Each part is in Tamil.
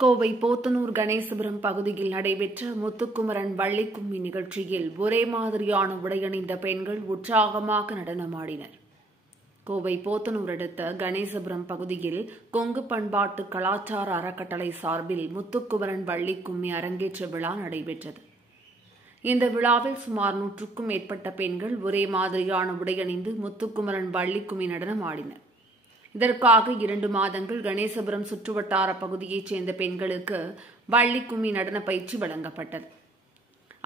கோவை போத்தனூர் கணேசபுரம் பகுதியில் நடைபெற்ற முத்துக்குமரன் வள்ளிக்கும்மி நிகழ்ச்சியில் ஒரே மாதிரியான உடையணிந்த பெண்கள் உற்சாகமாக நடனமாடினர். கோவை போத்தனூர் அடுத்த கணேசபுரம் பகுதியில் கொங்கு பண்பாட்டு கலாச்சார அறக்கட்டளை சார்பில் முத்துக்குமரன் வள்ளிக்கும்மி அரங்கேற்ற விழா நடைபெற்றது. இந்த விழாவில் சுமார் 100க்கும் மேற்பட்ட பெண்கள் ஒரே மாதிரியான உடையணிந்து முத்துக்குமரன் வள்ளிக்கும்மி நடனம் ஆடினர். இதற்காக 2 மாதங்கள் கணேசபுரம் சுற்றுவட்டார பகுதியைச் சேர்ந்த பெண்களுக்கு வள்ளிக்கும்மி நடன பயிற்சி வழங்கப்பட்டது.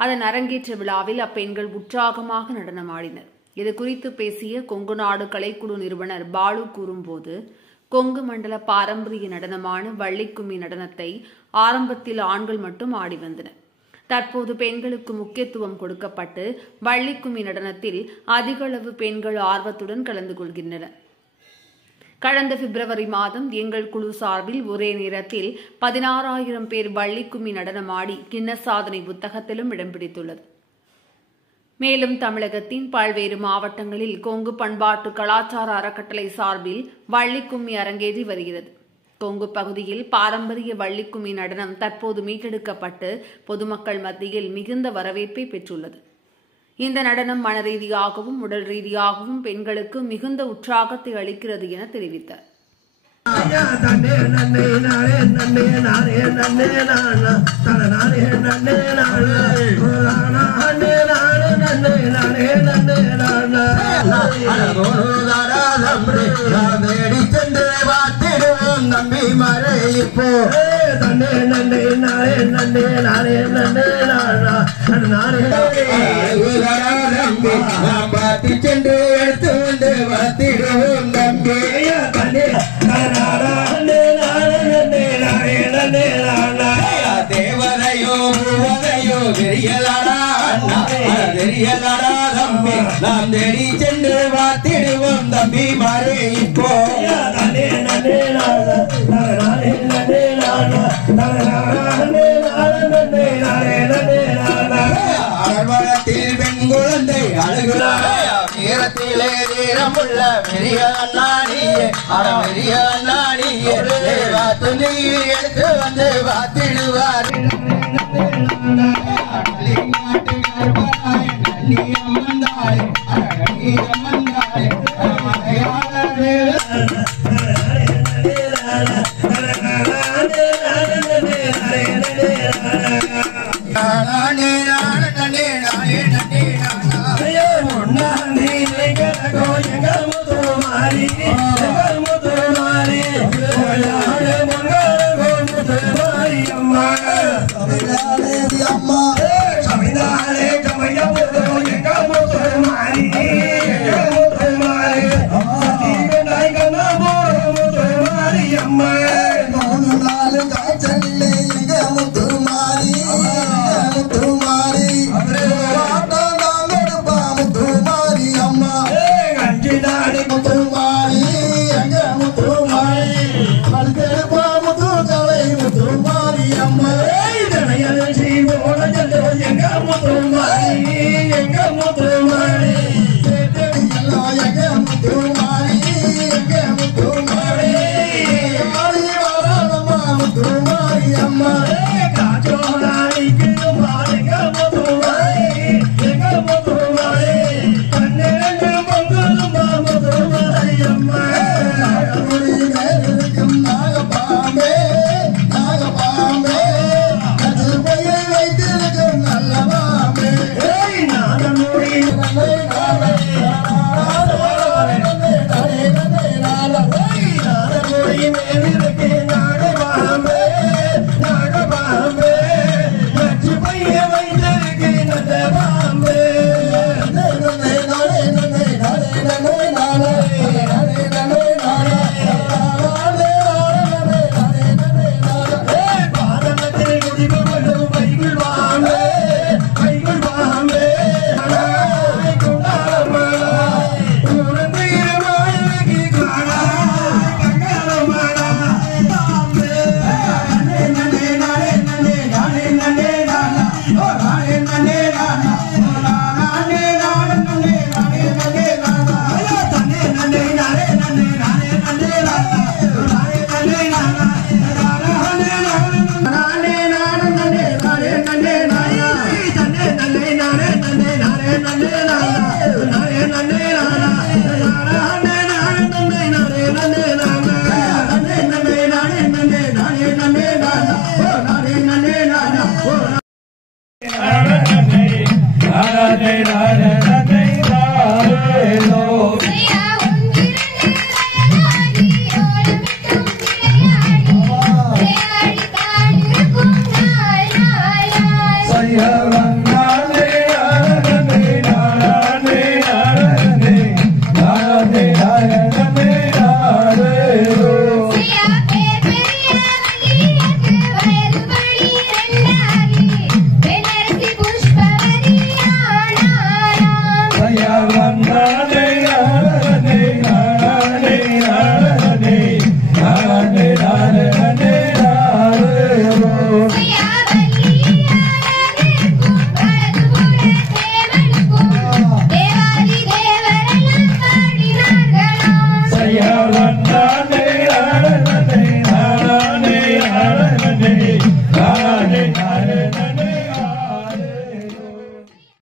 அதன் அரங்கேற்ற விழாவில் அப்பெண்கள் உற்சாகமாக நடனமாடினர். இதுகுறித்து பேசிய கொங்கு நாடு கலைக்குழு நிறுவனர் பாலு கூறும்போது, கொங்கு மண்டல பாரம்பரிய நடனமான வள்ளிக்கும்மி நடனத்தை ஆரம்பத்தில் ஆண்கள் மட்டும் ஆடி வந்தனர். தற்போது பெண்களுக்கு முக்கியத்துவம் கொடுக்கப்பட்டு வள்ளிக்கும்மி நடனத்தில் அதிகளவு பெண்கள் ஆர்வத்துடன் கலந்து கொள்கின்றனர். கடந்த பிப்ரவரி மாதம் எங்கள் குழு சார்பில் ஒரே நேரத்தில் 16,000 பேர் வள்ளிக்கும்மி நடனமாடி கின்னஸ் சாதனை புத்தகத்திலும் இடம் பிடித்துள்ளது. மேலும் தமிழகத்தின் பல்வேறு மாவட்டங்களில் கொங்கு பண்பாட்டு கலாச்சார அறக்கட்டளை சார்பில் வள்ளிக்கும்மி அரங்கேறி வருகிறது. கொங்கு பகுதியில் பாரம்பரிய வள்ளிக்கும்மி நடனம் தற்போது மீட்டெடுக்கப்பட்டு பொதுமக்கள் மத்தியில் மிகுந்த வரவேற்பை பெற்றுள்ளது. இந்த நடனம் மன ரீதியாகவும் உடல் ரீதியாகவும் பெண்களுக்கு மிகுந்த உற்சாகத்தை அளிக்கிறது என தெரிவித்தார். நம்பி மறை இப்போ பாத்தி சென்று எடுத்து வந்து வாத்திடுவோம் நம்பி தேவதையோ பூவதையோ தெரியலடா தெரியலடா தம்பி நாம் தேடி சென்று வாத்திடுவோம் தம்பி மறை இப்போ ஆர்வத்தில் பெண் குழந்தை அழுகிறார் நேரத்திலே நேரமுள்ள மெரிய நாடியே மெரிய நாடியே துணி எடுத்து வந்து வாத்திடுவார்.